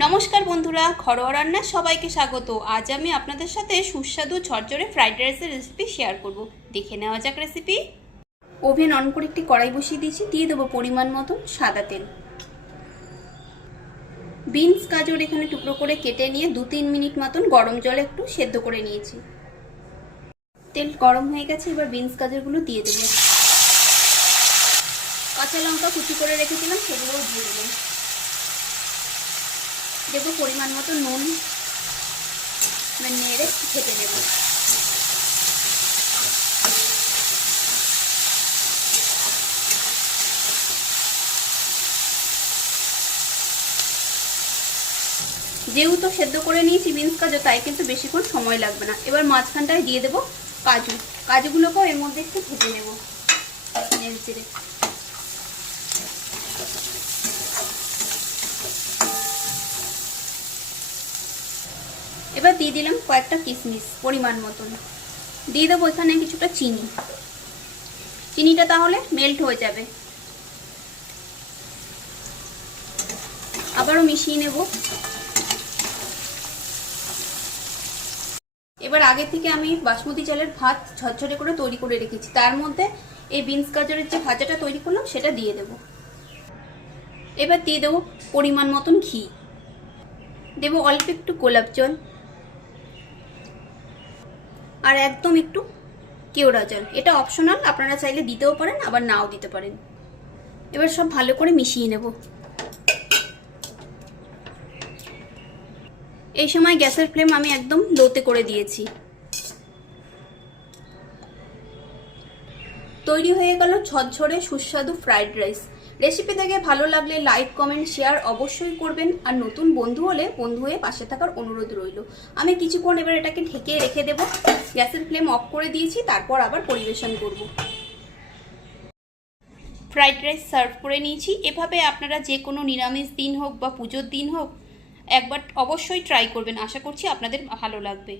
নমস্কার বন্ধুরা, ঘরোয়া রান্না সবাইকে স্বাগত। আজ আমি আপনাদের সাথে সুস্বাদু ঝরঝরে ফ্রাইড রাইসের রেসিপি শেয়ার করব। দেখে নেওয়া যাক রেসিপি ওভেন অন করে একটি কড়াই বসিয়ে দিয়েছি, দিয়ে দেবো পরিমাণ মতো সাদা তেল। বিনস, গাজর এখানে টুকরো করে কেটে নিয়ে দু তিন মিনিট মতন গরম জলে একটু সেদ্ধ করে নিয়েছি। তেল গরম হয়ে গেছে, এবার বিনস, গাজরগুলো দিয়ে দেবো। কাঁচা লঙ্কা কুচি করে রেখেছিলাম, সেগুলোও দিয়ে দেবো। দেবো পরিমাণ মতো নুন। নেড়ে খেতে দেবো। যেহেতু সেদ্ধ করে নিয়েছি বিনস কাজু, তাই কিন্তু বেশিক্ষণ সময় লাগবে না। এবার মাঝখানটায় দিয়ে দেবো কাজু। কাজুগুলোকেও এর মধ্যে একটু ভেজে নেব। নেড়ে চেড়ে। এবার দিয়ে দিলাম কয়েকটা কিশমিশ পরিমাণ মতন। দিয়ে দেবো এখানে কিছুটা চিনি। চিনিটা তাহলে মেল্ট হয়ে যাবে। আবারও মিশিয়ে নেব। এবার আগে থেকে আমি বাসমতি চালের ভাত ঝরঝরে করে তৈরি করে রেখেছি। তার মধ্যে এই বিনস গাজরের যে ভাজাটা তৈরি করলাম, সেটা দিয়ে দেব। এবার দিয়ে দেবো পরিমাণ মতন ঘি। দেবো অল্প একটু গোলাপ জল। আর একদম একটু কেওড়া জল। এটা অপশনাল আপনারা চাইলে দিতেও পারেন, আবার নাও দিতে পারেন। এবার সব ভালো করে মিশিয়ে নেব। এই সময় গ্যাসের ফ্লেম আমি একদম লোতে করে দিয়েছি। তৈরি হয়ে গেল ঝরঝরে সুস্বাদু ফ্রাইড রাইস। রেসিপি থেকে ভালো লাগলে লাইক কমেন্ট শেয়ার অবশ্যই করবেন। আর নতুন বন্ধু হলে বন্ধু হয়ে পাশে থাকার অনুরোধ রইল। আমি কিছুক্ষণ এবার এটাকে ঢেকে রেখে দেব। গ্যাসের ফ্লেম অফ করে দিয়েছি, তারপর আবার পরিবেশন করব। ফ্রাইড রাইস সার্ভ করে নিয়েছি। এভাবে আপনারা যে কোনো নিরামিষ দিন হোক বা পুজোর দিন হোক, একবার অবশ্যই ট্রাই করবেন। আশা করছি আপনাদের ভালো লাগবে।